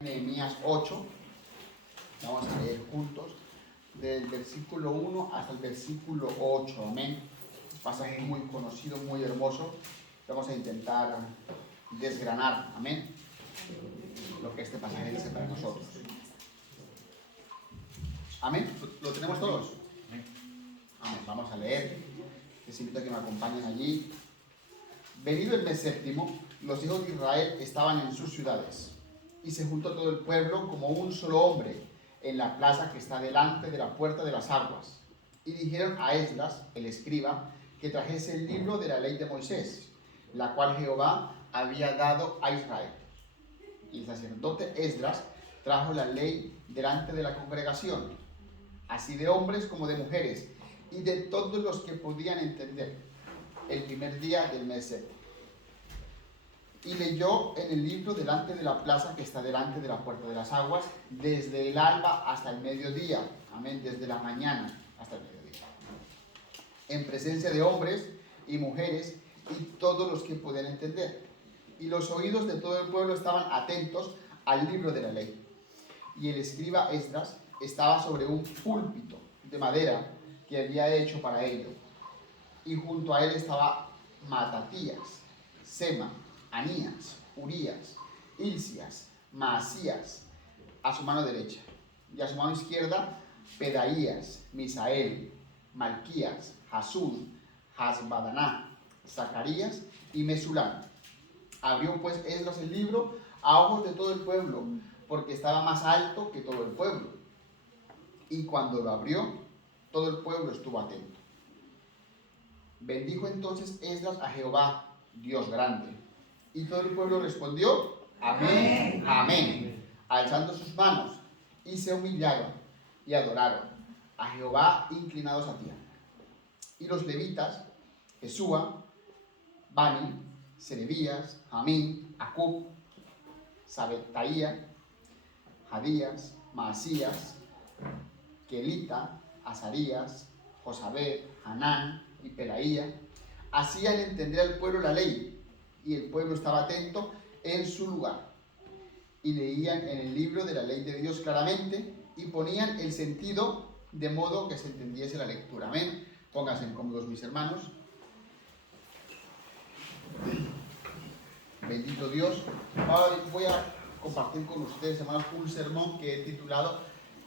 Nehemías 8, vamos a leer juntos, del versículo 1 hasta el versículo 8, amén. Pasaje muy conocido, muy hermoso. Vamos a intentar desgranar, amén, lo que este pasaje dice para nosotros. Amén, ¿lo tenemos todos? Amén, vamos a leer. Les invito a que me acompañen allí. Venido el mes séptimo, los hijos de Israel estaban en sus ciudades, y se juntó todo el pueblo como un solo hombre en la plaza que está delante de la puerta de las aguas. Y dijeron a Esdras, el escriba, que trajese el libro de la ley de Moisés, la cual Jehová había dado a Israel. Y el sacerdote Esdras trajo la ley delante de la congregación, así de hombres como de mujeres, y de todos los que podían entender, el primer día del mes séptimo. Y leyó en el libro delante de la plaza que está delante de la puerta de las aguas, desde el alba hasta el mediodía, amén, desde la mañana hasta el mediodía, en presencia de hombres y mujeres y todos los que podían entender. Y los oídos de todo el pueblo estaban atentos al libro de la ley. Y el escriba Esdras estaba sobre un púlpito de madera que había hecho para ello. Y junto a él estaba Matatías, Sema, Anías, Urías, Hilcías, Maasías, a su mano derecha, y a su mano izquierda Pedaías, Misael, Malquías, Hasud, Hasbadaná, Zacarías y Mesulán. Abrió pues Esdras el libro a ojos de todo el pueblo, porque estaba más alto que todo el pueblo. Y cuando lo abrió, todo el pueblo estuvo atento. Bendijo entonces Esdras a Jehová, Dios grande. Y todo el pueblo respondió, amén, amén, alzando sus manos, y se humillaron y adoraron a Jehová inclinados a tierra. Y los levitas, Jesúa, Bani, Serebías, Jamín, Acub, Sabetaía, Jadías, Maasías, Kelita, Azarías, Josabed, Hanán y Pelaía, hacían entender al pueblo la ley, y el pueblo estaba atento en su lugar. Y leían en el libro de la ley de Dios claramente, y ponían el sentido de modo que se entendiese la lectura. Amén. Pónganse cómodos, mis hermanos. Bendito Dios. Ahora voy a compartir con ustedes, hermanos, un sermón que he titulado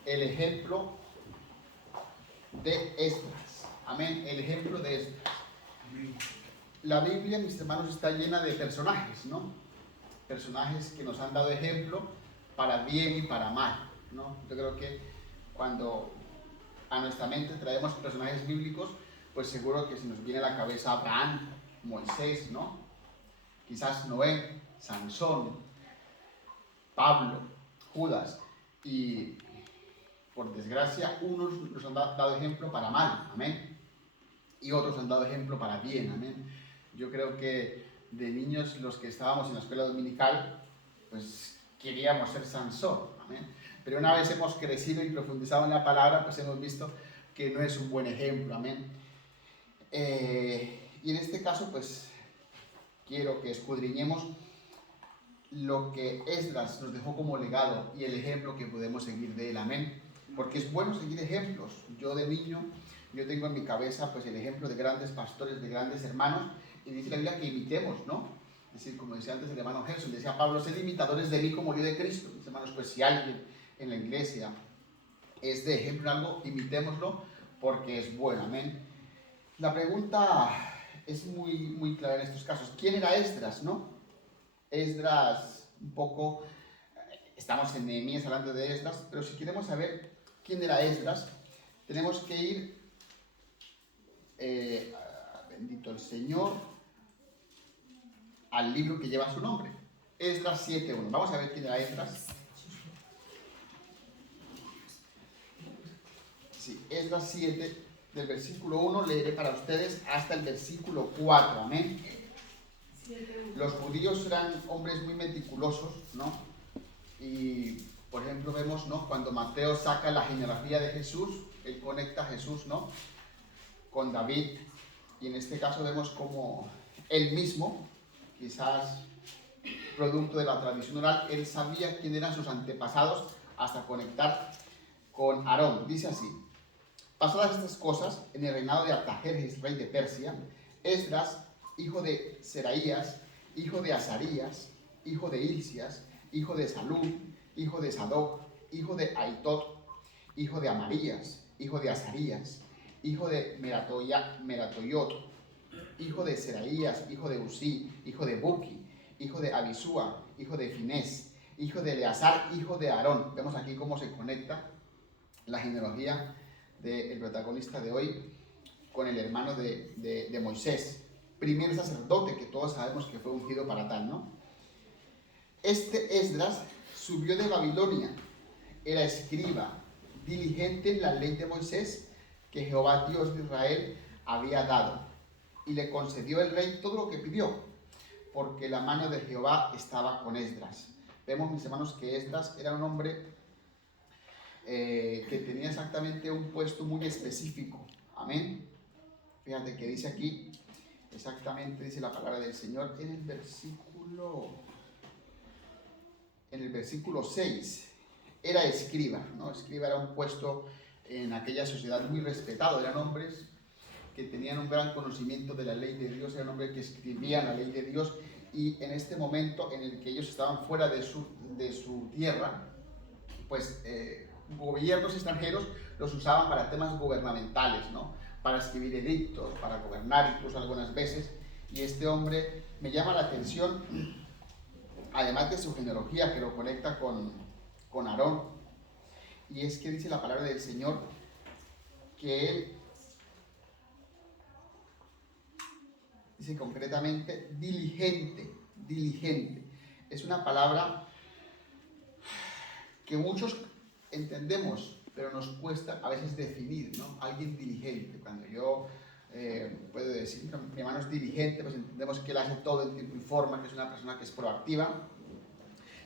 El ejemplo de Esdras. Amén. El ejemplo de Esdras. Amén. La Biblia, mis hermanos, está llena de personajes, ¿no? Personajes que nos han dado ejemplo para bien y para mal, ¿no? Yo creo que cuando a nuestra mente traemos personajes bíblicos, pues seguro que se nos viene a la cabeza Abraham, Moisés, ¿no? Quizás Noé, Sansón, Pablo, Judas, y por desgracia unos nos han dado ejemplo para mal, amén, y otros han dado ejemplo para bien, amén. Yo creo que de niños, los que estábamos en la escuela dominical, pues queríamos ser Sansón, amén. Pero una vez hemos crecido y profundizado en la palabra, pues hemos visto que no es un buen ejemplo, amén. Y en este caso, pues quiero que escudriñemos lo que Esdras nos dejó como legado y el ejemplo que podemos seguir de él, amén. Porque es bueno seguir ejemplos. Yo de niño, yo tengo en mi cabeza pues el ejemplo de grandes pastores, de grandes hermanos, y dice la Biblia que imitemos, ¿no? Es decir, como decía antes el hermano Gerson, decía Pablo, sed imitadores de mí como yo de Cristo. Mis hermanos, pues si alguien en la iglesia es de ejemplo en algo, imitémoslo porque es bueno, amén. La pregunta es muy clara en estos casos. ¿Quién era Esdras, no? Esdras, un poco, estamos en Nehemías hablando de Esdras, pero si queremos saber quién era Esdras, tenemos que ir, bendito el Señor, al libro que lleva su nombre, Esdras 7.1. Vamos a ver quién era Esdras. Sí, Esdras 7, del versículo 1, leeré para ustedes hasta el versículo 4, amén. Los judíos eran hombres muy meticulosos, ¿no? Y, por ejemplo, vemos, ¿no? Cuando Mateo saca la genealogía de Jesús, él conecta a Jesús, ¿no? Con David, y en este caso vemos como él mismo, quizás producto de la tradición oral. Él sabía quién eran sus antepasados hasta conectar con Aarón. Dice así: pasadas estas cosas, en el reinado de Artajerjes, rey de Persia, Esdras, hijo de Seraías, hijo de Azarías, hijo de Hilcias, hijo de Salum, hijo de Sadoc, hijo de Aitot, hijo de Amarías, hijo de Azarías, hijo de Meratoyot, hijo de Seraías, hijo de Usí, hijo de Buki, hijo de Abisúa, hijo de Finés, hijo de Eleazar, hijo de Aarón. Vemos aquí cómo se conecta la genealogía del protagonista de hoy con el hermano de Moisés, primer sacerdote que todos sabemos que fue ungido para tal, ¿no? Este Esdras subió de Babilonia, era escriba, diligente en la ley de Moisés que Jehová Dios de Israel había dado, y le concedió el rey todo lo que pidió, porque la mano de Jehová estaba con Esdras. Vemos, mis hermanos, que Esdras era un hombre que tenía exactamente un puesto muy específico. Amén. Fíjate que dice aquí, exactamente dice la palabra del Señor en el versículo 6. Era escriba, ¿no? Escriba era un puesto en aquella sociedad muy respetado. Eran hombres que tenían un gran conocimiento de la ley de Dios, eran hombres que escribían la ley de Dios, y en este momento en el que ellos estaban fuera de su tierra, pues gobiernos extranjeros los usaban para temas gubernamentales, ¿no? Para escribir edictos, para gobernar incluso algunas veces. Y este hombre me llama la atención, además de su genealogía que lo conecta con Aarón, y es que dice la palabra del Señor que él dice concretamente diligente. Es una palabra que muchos entendemos, pero nos cuesta a veces definir, ¿no? Alguien diligente. Cuando yo puedo decir, mi hermano es diligente, pues entendemos que él hace todo en tiempo y forma, que es una persona que es proactiva,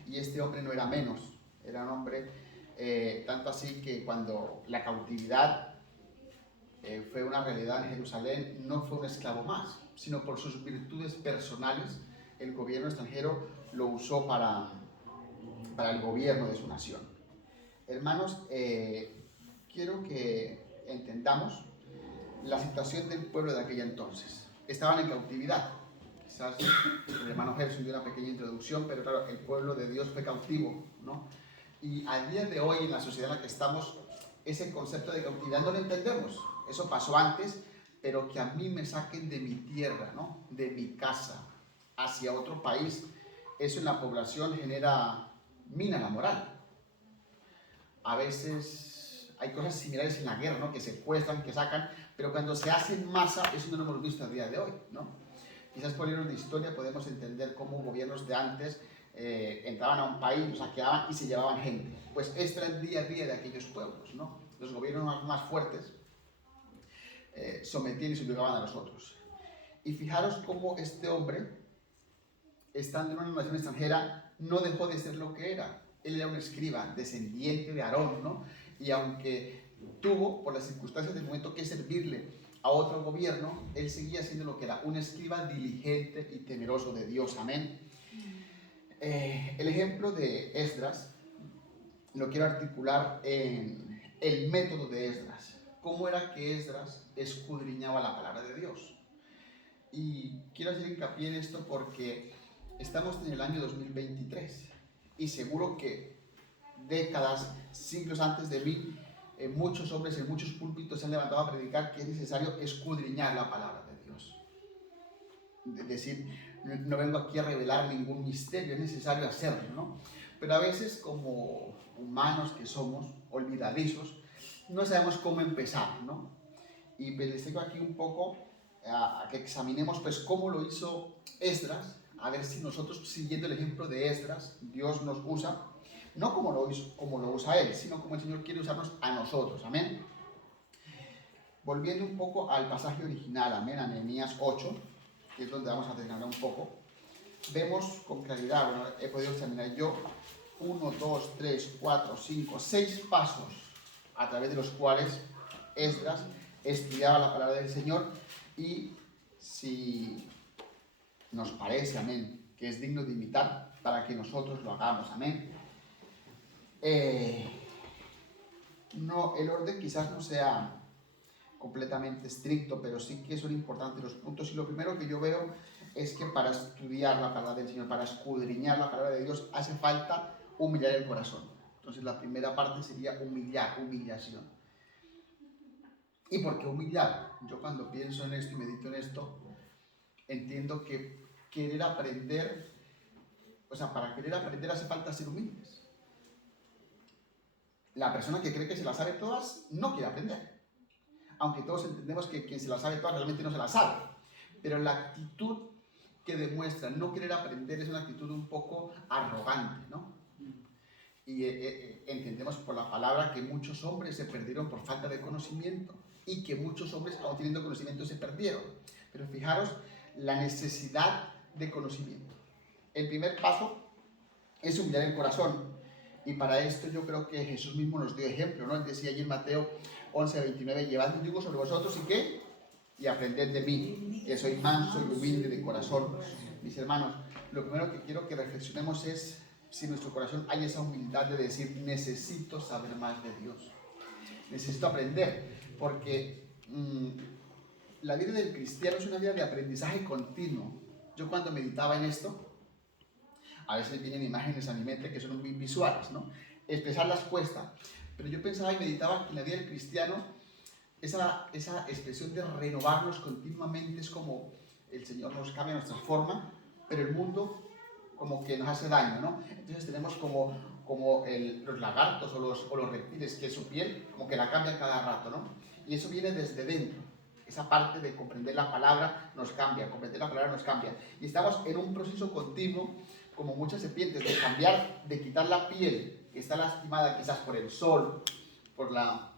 y este hombre no era menos, era un hombre tanto así que cuando la cautividad fue una realidad en Jerusalén, no fue un esclavo más, sino por sus virtudes personales, el gobierno extranjero lo usó para el gobierno de su nación. Hermanos, quiero que entendamos la situación del pueblo de aquella entonces. Estaban en cautividad. Quizás el hermano Gerson dio una pequeña introducción, pero claro, el pueblo de Dios fue cautivo, ¿no? Y al día de hoy, en la sociedad en la que estamos, ese concepto de cautividad no lo entendemos. Eso pasó antes, pero que a mí me saquen de mi tierra, ¿no? De mi casa, hacia otro país, eso en la población mina la moral. A veces hay cosas similares en la guerra, ¿no? Que secuestran, que sacan, pero cuando se hace en masa, eso no lo hemos visto a día de hoy, ¿no? Quizás por libros de historia podemos entender cómo gobiernos de antes entraban a un país, lo saqueaban y se llevaban gente. Pues esto era el día a día de aquellos pueblos, ¿no? Los gobiernos más fuertes sometían y subyugaban a los otros. Y fijaros cómo este hombre, estando en una nación extranjera, no dejó de ser lo que era. Él era un escriba, descendiente de Aarón, ¿no? Y aunque tuvo, por las circunstancias del momento, que servirle a otro gobierno, él seguía siendo lo que era, un escriba diligente y temeroso de Dios. Amén. El ejemplo de Esdras lo quiero articular en el método de Esdras. ¿Cómo era que Esdras escudriñaba la palabra de Dios? Y quiero hacer hincapié en esto porque estamos en el año 2023 y seguro que décadas, siglos antes de mí, muchos hombres en muchos púlpitos se han levantado a predicar que es necesario escudriñar la palabra de Dios. Es decir, no vengo aquí a revelar ningún misterio, es necesario hacerlo, ¿no? Pero a veces, como humanos que somos, olvidadizos, no sabemos cómo empezar, ¿no? Y pues les tengo aquí un poco a que examinemos pues cómo lo hizo Esdras, a ver si nosotros, siguiendo el ejemplo de Esdras, Dios nos usa, no como lo usa Él, sino como el Señor quiere usarnos a nosotros, amén. Volviendo un poco al pasaje original, amén, a Nehemías 8, que es donde vamos a desgranar un poco, vemos con claridad, bueno, he podido examinar yo 1, 2, 3, 4, 5, 6 pasos a través de los cuales Esdras estudiaba la palabra del Señor, y si nos parece, amén, que es digno de imitar, para que nosotros lo hagamos. Amén. No, el orden quizás no sea completamente estricto, pero sí que son importantes los puntos. Y lo primero que yo veo es que para estudiar la palabra del Señor, para escudriñar la palabra de Dios, hace falta humillar el corazón. Entonces la primera parte sería humillación. ¿Y por qué humillar? Yo cuando pienso en esto y medito en esto, entiendo que querer aprender, o sea, para querer aprender hace falta ser humildes. La persona que cree que se las sabe todas no quiere aprender. Aunque todos entendemos que quien se las sabe todas realmente no se las sabe. Pero la actitud que demuestra no querer aprender es una actitud un poco arrogante, ¿no? Y entendemos por la palabra que muchos hombres se perdieron por falta de conocimiento y que muchos hombres, aún teniendo conocimiento, se perdieron. Pero fijaros la necesidad de conocimiento. El primer paso es humillar el corazón. Y para esto yo creo que Jesús mismo nos dio ejemplo, ¿no? Él decía allí en Mateo 11:29, llevad mi yugo sobre vosotros y ¿qué? Y aprended de mí, que soy manso y humilde de corazón. Mis hermanos, lo primero que quiero que reflexionemos es si en nuestro corazón hay esa humildad de decir, necesito saber más de Dios. Necesito aprender, porque la vida del cristiano es una vida de aprendizaje continuo. Yo cuando meditaba en esto, a veces vienen imágenes a mi mente que son muy visuales, ¿no? Expresarlas cuesta, pero yo pensaba y meditaba que en la vida del cristiano esa expresión de renovarnos continuamente es como el Señor nos cambia nuestra forma, pero el mundo como que nos hace daño, ¿no? Entonces tenemos como los lagartos o los reptiles, que su piel como que la cambian cada rato, ¿no? Y eso viene desde dentro. Esa parte de comprender la palabra nos cambia, comprender la palabra nos cambia. Y estamos en un proceso continuo, como muchas serpientes, de cambiar, de quitar la piel que está lastimada quizás por el sol, por la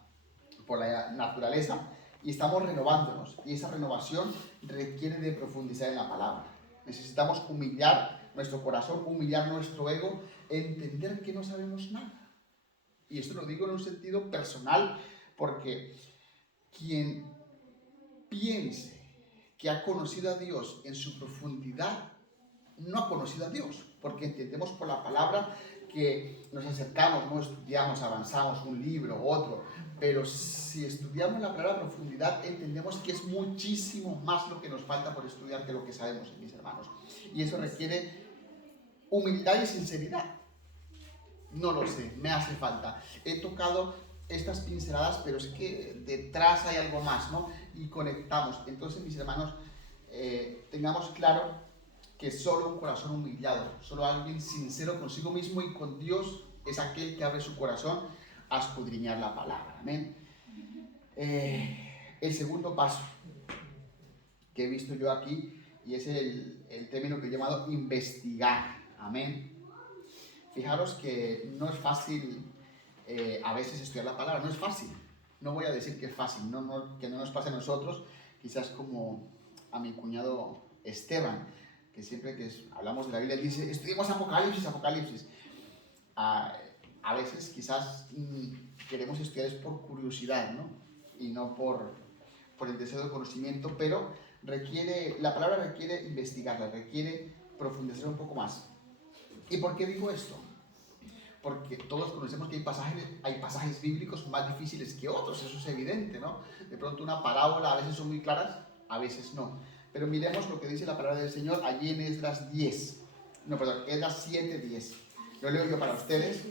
naturaleza, y estamos renovándonos. Y esa renovación requiere de profundizar en la palabra. Necesitamos humillar nuestro corazón, humillar nuestro ego, entender que no sabemos nada. Y esto lo digo en un sentido personal, porque quien piense que ha conocido a Dios en su profundidad, no ha conocido a Dios, porque entendemos por la palabra que nos acercamos, no estudiamos, avanzamos un libro, otro, pero si estudiamos la palabra a profundidad, entendemos que es muchísimo más lo que nos falta por estudiar que lo que sabemos, mis hermanos. Y eso requiere humildad y sinceridad. No lo sé, me hace falta. He tocado estas pinceladas, pero es que detrás hay algo más, ¿no? Y conectamos. Entonces, mis hermanos, tengamos claro que solo un corazón humillado, solo alguien sincero consigo mismo y con Dios es aquel que abre su corazón a escudriñar la palabra. Amén. El segundo paso que he visto yo aquí, y es el término que he llamado investigar. Amén. Fijaros que no es fácil a veces estudiar la palabra, no es fácil. No voy a decir que es fácil, que no nos pase a nosotros, quizás como a mi cuñado Esteban, que siempre que hablamos de la Biblia dice, estudiemos Apocalipsis. A veces quizás queremos estudiar es por curiosidad, ¿no? Y no por el deseo de conocimiento, pero la palabra requiere investigarla, requiere profundizar un poco más. ¿Y por qué digo esto? Porque todos conocemos que hay pasajes bíblicos más difíciles que otros, eso es evidente, ¿no? De pronto una parábola a veces son muy claras, a veces no. Pero miremos lo que dice la palabra del Señor allí en Esdras 7:10. Lo leo yo para ustedes,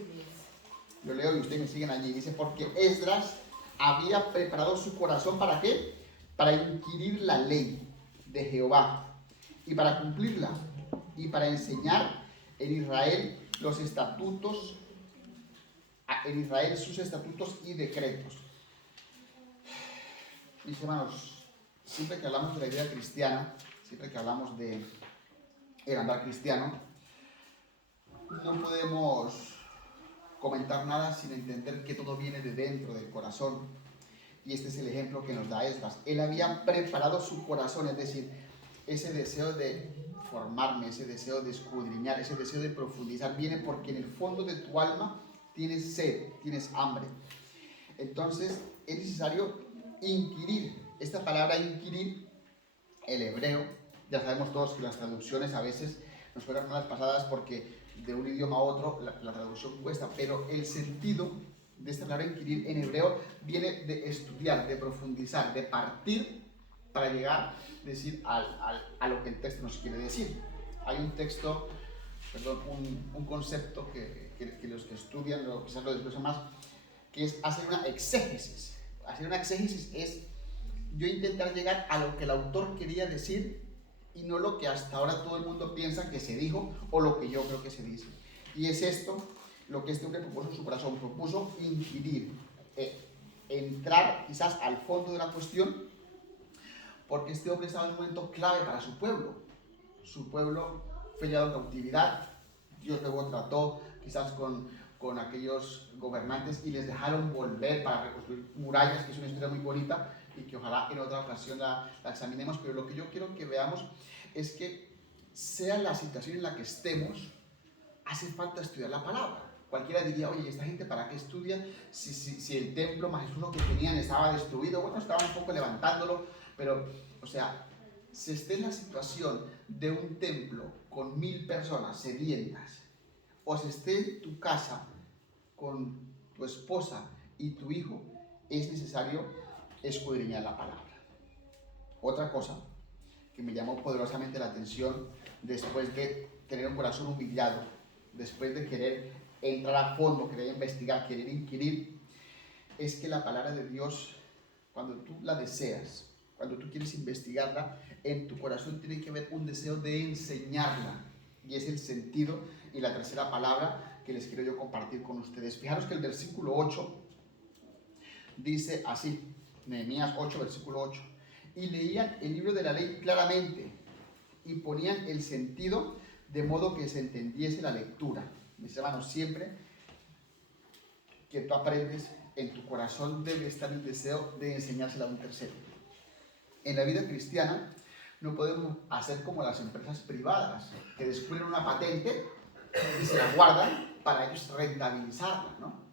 lo leo y ustedes me siguen allí. Dice, porque Esdras había preparado su corazón, ¿para qué? Para inquirir la ley de Jehová y para cumplirla y para enseñar en Israel sus estatutos y decretos. Mis hermanos, siempre que hablamos de la vida cristiana, siempre que hablamos de el andar cristiano, no podemos comentar nada sin entender que todo viene de dentro del corazón. Y este es el ejemplo que nos da Esdras. Él había preparado su corazón, es decir, ese deseo de formarme, ese deseo de escudriñar, ese deseo de profundizar, viene porque en el fondo de tu alma tienes sed, tienes hambre. Entonces es necesario inquirir. Esta palabra inquirir, el hebreo, ya sabemos todos que las traducciones a veces nos fueron malas pasadas porque de un idioma a otro, la traducción cuesta, pero el sentido de esta palabra inquirir en hebreo viene de estudiar, de profundizar, de partir para llegar decir, a lo que el texto nos quiere decir. Hay un texto, perdón, un concepto que los que estudian, quizás lo desglose más, que es hacer una exégesis. Hacer una exégesis es yo intentar llegar a lo que el autor quería decir y no lo que hasta ahora todo el mundo piensa que se dijo o lo que yo creo que se dice. Y es esto lo que este hombre propuso en su corazón, propuso inquirir, entrar quizás al fondo de la cuestión, porque este hombre estaba en un momento clave para su pueblo. Su pueblo fue llevado en cautividad, Dios luego trató quizás con aquellos gobernantes y les dejaron volver para reconstruir murallas, que es una historia muy bonita y que ojalá en otra ocasión la examinemos, pero lo que yo quiero que veamos es que sea la situación en la que estemos, hace falta estudiar la palabra. Cualquiera diría, oye, ¿esta gente para qué estudia? Si el templo majestuoso que tenían estaba destruido, bueno, estaban un poco levantándolo, pero, o sea, si esté en la situación de un templo con 1000 personas sedientas, o si esté en tu casa con tu esposa y tu hijo, es necesario escudriñar la palabra. Otra cosa que me llamó poderosamente la atención después de tener un corazón humillado, después de querer entrar a fondo, querer investigar, querer inquirir, es que la palabra de Dios, cuando tú la deseas, cuando tú quieres investigarla, en tu corazón tiene que haber un deseo de enseñarla. Y es el sentido y la tercera palabra que les quiero yo compartir con ustedes. Fijaros que el versículo 8 dice así, Nehemías 8, versículo 8, y leían el libro de la ley claramente y ponían el sentido de modo que se entendiese la lectura. Mis hermanos, siempre que tú aprendes, en tu corazón debe estar el deseo de enseñársela a un tercero. En la vida cristiana no podemos hacer como las empresas privadas, que descubren una patente y se la guardan para ellos rentabilizarla, ¿no?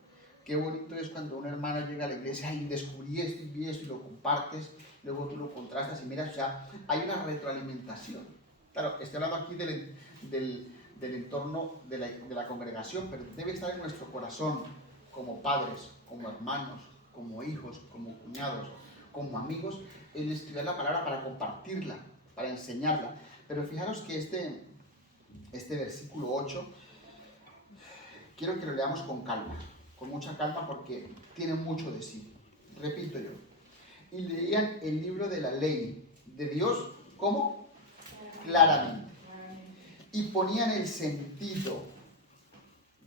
Qué bonito es cuando un hermano llega a la iglesia y descubrí esto y vi esto y lo compartes, luego tú lo contrastas y miras, o sea, hay una retroalimentación. Claro, estoy hablando aquí del entorno de la congregación, pero debe estar en nuestro corazón, como padres, como hermanos, como hijos, como cuñados, como amigos, el estudiar la palabra para compartirla, para enseñarla. Pero fijaros que este versículo 8, quiero que lo leamos con calma, con mucha calma porque tiene mucho de sí. Repito yo. Y leían el libro de la ley de Dios, ¿cómo? Claramente. Y ponían el sentido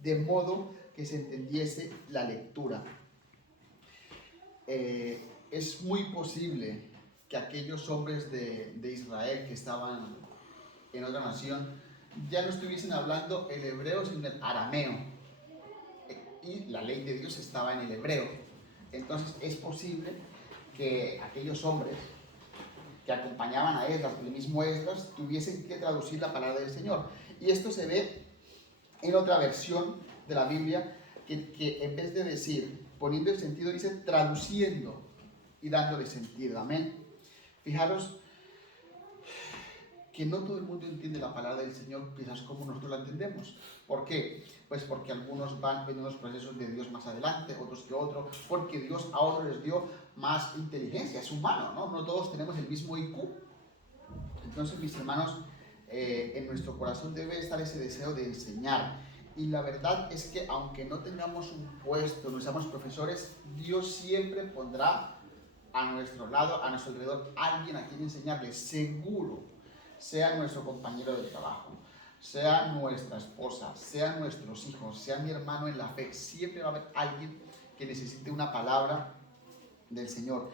de modo que se entendiese la lectura. Es muy posible que aquellos hombres de Israel que estaban en otra nación ya no estuviesen hablando el hebreo sino el arameo, y la ley de Dios estaba en el hebreo. Entonces es posible que aquellos hombres que acompañaban a Esdras, el mismo Esdras, tuviesen que traducir la palabra del Señor. Y esto se ve en otra versión de la Biblia que en vez de decir poniendo el sentido, dice traduciendo y dándole sentido. Amén. Fijaros que no todo el mundo entiende la palabra del Señor quizás como nosotros la entendemos. ¿Por qué? Pues porque algunos van en unos procesos de Dios más adelante, otros que otros, porque Dios a otros les dio más inteligencia, es humano, ¿no? No todos tenemos el mismo IQ. Entonces, mis hermanos, en nuestro corazón debe estar ese deseo de enseñar. Y la verdad es que aunque no tengamos un puesto, no seamos profesores, Dios siempre pondrá a nuestro lado, a nuestro alrededor, alguien a quien enseñarle, seguro, sea nuestro compañero de trabajo, sea nuestra esposa, sean nuestros hijos, sea mi hermano en la fe, siempre va a haber alguien que necesite una palabra del Señor.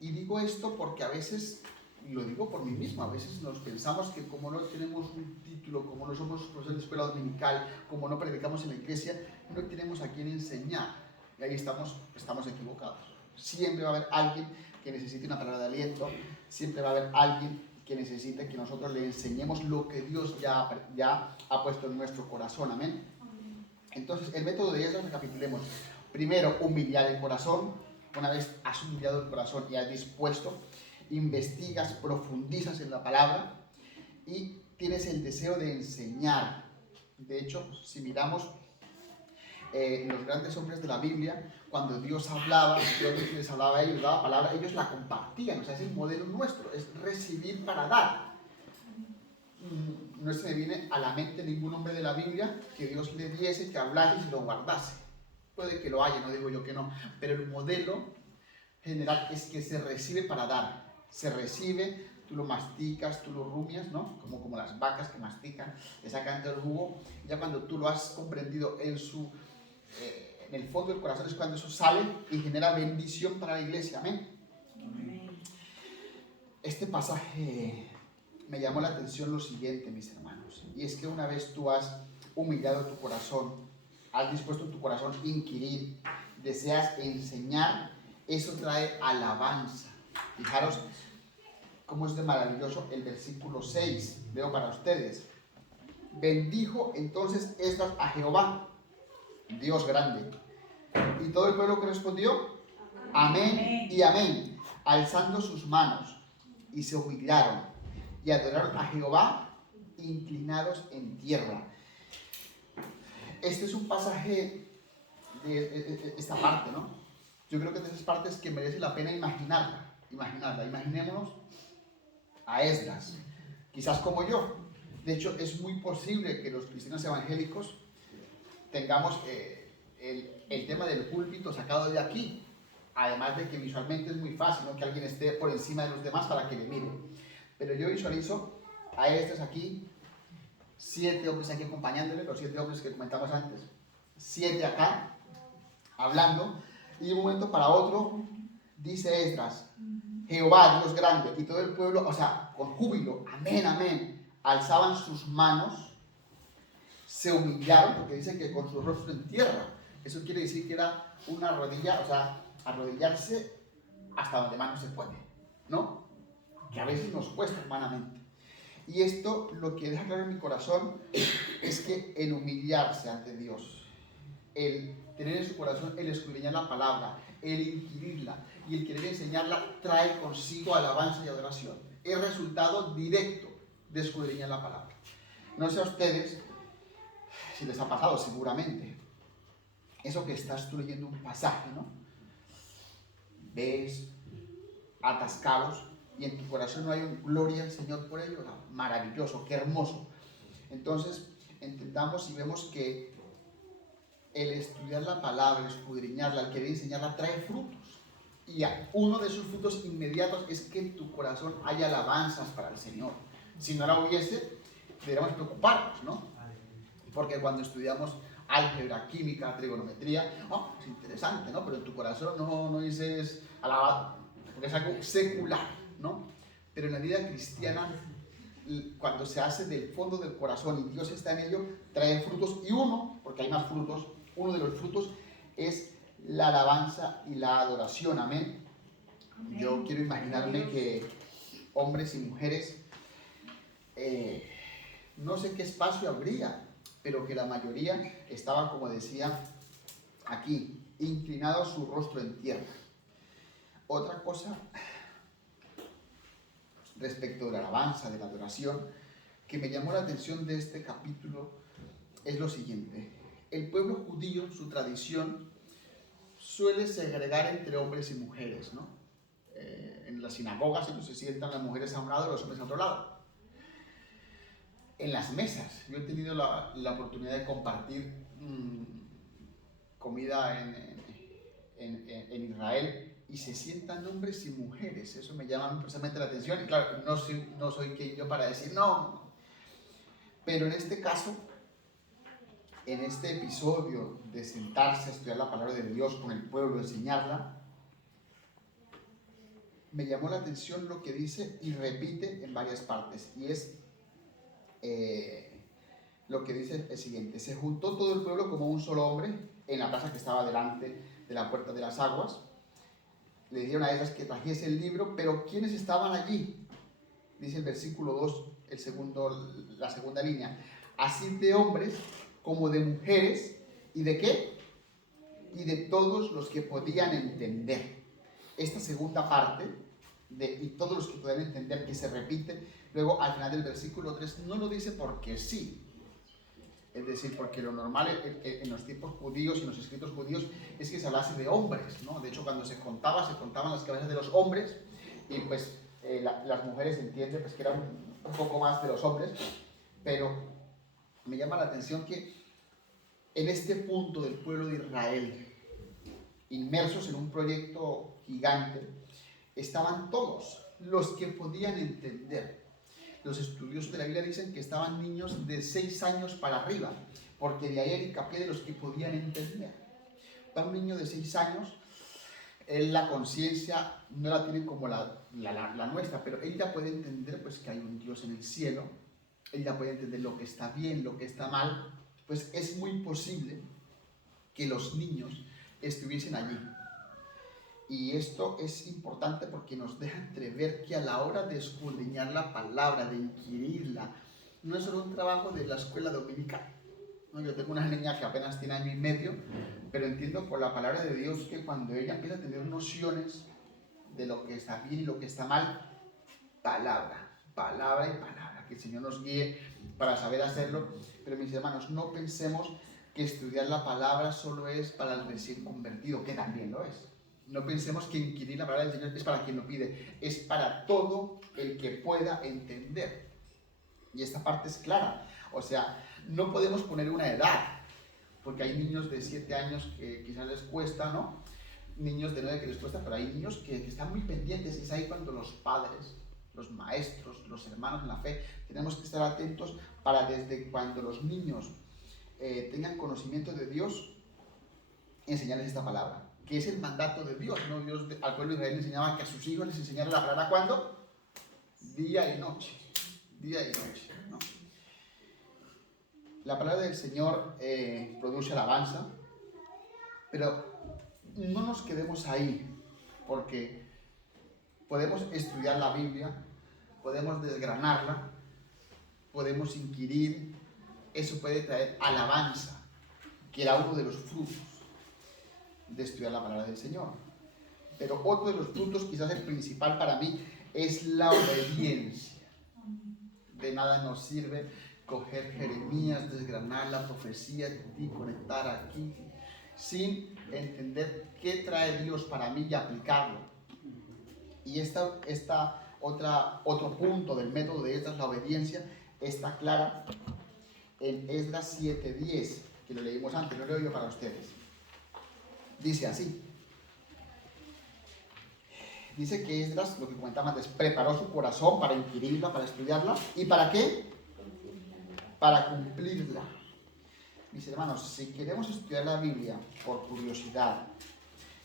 Y digo esto porque a veces, lo digo por mí mismo, a veces nos pensamos que como no tenemos un título, como no somos profesores de escuela dominical, como no predicamos en la iglesia, no tenemos a quien enseñar. Y ahí estamos equivocados. Siempre va a haber alguien que necesite una palabra de aliento, siempre va a haber alguien que necesite que nosotros le enseñemos lo que Dios ya ha puesto en nuestro corazón. Amén. Entonces, el método de eso, recapitulemos. Primero, humillar el corazón. Una vez has humillado el corazón y has dispuesto, investigas, profundizas en la palabra y tienes el deseo de enseñar. De hecho, si miramos los grandes hombres de la Biblia, cuando Dios hablaba, Dios les hablaba a ellos, daba palabra, ellos la compartían. O sea, es el modelo nuestro, es recibir para dar. No se me viene a la mente ningún hombre de la Biblia que Dios le diese, que hablase y se lo guardase. Puede que lo haya, no digo yo que no, pero el modelo general es que se recibe para dar. Se recibe, tú lo masticas, tú lo rumias, ¿no? Como las vacas que mastican, le sacan todo el jugo. Ya cuando tú lo has comprendido en el fondo del corazón es cuando eso sale y genera bendición para la iglesia. Amén. Este pasaje me llamó la atención lo siguiente, mis hermanos, y es que una vez tú has humillado tu corazón, has dispuesto tu corazón a inquirir, deseas enseñar, eso trae alabanza. Fijaros cómo es de maravilloso el versículo 6, leo para ustedes. Bendijo entonces Esdras a Jehová, Dios grande. Y todo el pueblo que respondió, amén y amén, alzando sus manos, y se humillaron y adoraron a Jehová, inclinados en tierra. Este es un pasaje de esta parte, ¿no? Yo creo que de esas partes que merece la pena imaginarla. Imaginémonos a Esdras, quizás como yo. De hecho, es muy posible que los cristianos evangélicos tengamos el tema del púlpito sacado de aquí. Además de que visualmente es muy fácil, ¿no?, que alguien esté por encima de los demás para que le miren. Pero yo visualizo a Esdras aquí, 7 hombres aquí acompañándole, los 7 hombres que comentamos antes, 7 acá, hablando, y de un momento para otro dice Esdras, Jehová, Dios grande, y todo el pueblo, o sea, con júbilo, amén, amén, alzaban sus manos, se humillaron, porque dice que con su rostro en tierra. Eso quiere decir que era una rodilla, o sea, arrodillarse hasta donde más no se puede, ¿no? Que a veces nos cuesta humanamente. Y esto lo que deja claro en mi corazón es que el humillarse ante Dios, el tener en su corazón el escudriñar la palabra, el inquirirla y el querer enseñarla trae consigo alabanza y adoración. Es resultado directo de escudriñar la palabra. No sé a ustedes si les ha pasado, seguramente. Eso que estás tú leyendo un pasaje, ¿no? Ves atascados y en tu corazón no hay un gloria al Señor por ello. No, maravilloso, qué hermoso. Entonces, entendamos y vemos que el estudiar la palabra, el escudriñarla, el querer enseñarla, trae frutos. Y uno de esos frutos inmediatos es que en tu corazón haya alabanzas para el Señor. Si no la hubiese, deberíamos preocuparnos, ¿no? Porque cuando estudiamos álgebra, química, trigonometría, oh, es interesante, ¿no? Pero en tu corazón no dices alabado, porque es algo secular, ¿no? Pero en la vida cristiana, cuando se hace del fondo del corazón y Dios está en ello, trae frutos. Y uno, porque hay más frutos, uno de los frutos es la alabanza y la adoración. Amén. Amén. Yo quiero imaginarme que hombres y mujeres, no sé qué espacio habría, pero que la mayoría estaban, como decía aquí, inclinados su rostro en tierra. Otra cosa respecto de la alabanza, de la adoración, que me llamó la atención de este capítulo es lo siguiente. El pueblo judío, su tradición, suele segregar entre hombres y mujeres, ¿no? En las sinagogas ellos se sientan las mujeres a un lado y los hombres a otro lado. En las mesas, yo he tenido la oportunidad de compartir comida en Israel y se sientan hombres y mujeres. Eso me llama personalmente la atención. Y claro, no soy quien yo para decir no. Pero en este caso, en este episodio de sentarse a estudiar la palabra de Dios con el pueblo, enseñarla, me llamó la atención lo que dice y repite en varias partes. Y es lo que dice el siguiente: se juntó todo el pueblo como un solo hombre en la plaza que estaba delante de la puerta de las aguas. Le dijeron a ellas que trajese el libro, pero ¿quiénes estaban allí? Dice el versículo 2, la segunda línea. Así de hombres como de mujeres, ¿y de qué? Y de todos los que podían entender. Esta segunda parte, y todos los que podían entender, que se repite luego al final del versículo 3, no lo dice porque sí. Es decir, porque lo normal en los tiempos judíos y en los escritos judíos es que se hablase de hombres, ¿no? De hecho, cuando se contaban las cabezas de los hombres, y pues las mujeres entienden pues, que eran un poco más de los hombres, pero me llama la atención que en este punto del pueblo de Israel, inmersos en un proyecto gigante, estaban todos los que podían entender. Los estudiosos de la Biblia dicen que estaban niños de 6 años para arriba, porque de ahí el hincapié de los que podían entender. Para un niño de 6 años, él la conciencia no la tiene como la nuestra, pero él ya puede entender pues, que hay un Dios en el cielo, él ya puede entender lo que está bien, lo que está mal, pues es muy posible que los niños estuviesen allí. Y esto es importante porque nos deja entrever que a la hora de escudriñar la palabra, de inquirirla, no es solo un trabajo de la escuela dominical. ¿No? Yo tengo una niña que apenas tiene 1 año y medio, pero entiendo por la palabra de Dios que cuando ella empieza a tener nociones de lo que está bien y lo que está mal, palabra, palabra y palabra, que el Señor nos guíe para saber hacerlo. Pero mis hermanos, no pensemos que estudiar la palabra solo es para el recién convertido, que también lo es. No pensemos que inquirir la palabra del Señor es para quien lo pide, es para todo el que pueda entender. Y esta parte es clara. O sea, no podemos poner una edad, porque hay niños de 7 años que quizás les cuesta, ¿no? Niños de 9 que les cuesta, pero hay niños que están muy pendientes. Y es ahí cuando los padres, los maestros, los hermanos en la fe, tenemos que estar atentos para desde cuando los niños tengan conocimiento de Dios, enseñarles esta palabra, que es el mandato de Dios, ¿no? Dios al pueblo de Israel le enseñaba que a sus hijos les enseñara la palabra ¿cuándo? Día y noche, ¿no? La palabra del Señor produce alabanza, pero no nos quedemos ahí, porque podemos estudiar la Biblia, podemos desgranarla, podemos inquirir, eso puede traer alabanza, que era uno de los frutos de estudiar la palabra del Señor. Pero otro de los frutos, quizás el principal para mí, es la obediencia. De nada nos sirve coger Jeremías, desgranar la profecía y conectar aquí, sin entender qué trae Dios para mí y aplicarlo. Y otro punto del método de Esdras, la obediencia, está clara en Esdras 7:10, que lo leímos antes, lo leo yo para ustedes. Dice así. Dice que Esdras, lo que comentaba antes, preparó su corazón para inquirirla, para estudiarla. ¿Y para qué? Para cumplirla. Mis hermanos, si queremos estudiar la Biblia por curiosidad,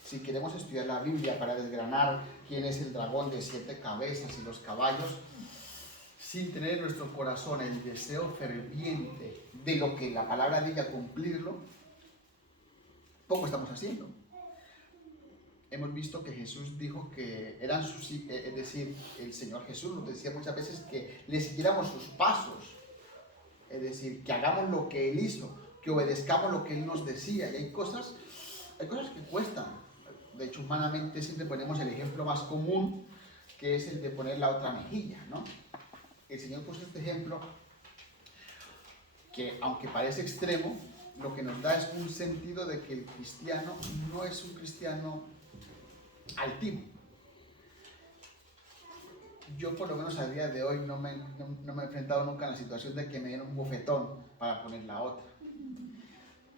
si queremos estudiar la Biblia para desgranar quién es el dragón de 7 cabezas y los caballos, sin tener en nuestro corazón el deseo ferviente de lo que la palabra diga cumplirlo, poco estamos haciendo. Hemos visto que Jesús dijo que eran sus, es decir, el Señor Jesús nos decía muchas veces que le siguiéramos sus pasos, es decir, que hagamos lo que Él hizo, que obedezcamos lo que Él nos decía. Y hay cosas que cuestan. De hecho, humanamente siempre ponemos el ejemplo más común, que es el de poner la otra mejilla, ¿no? El Señor puso este ejemplo que, aunque parece extremo, lo que nos da es un sentido de que el cristiano no es un cristiano altivo. Yo por lo menos a día de hoy no me he enfrentado nunca a la situación de que me den un bofetón para poner la otra.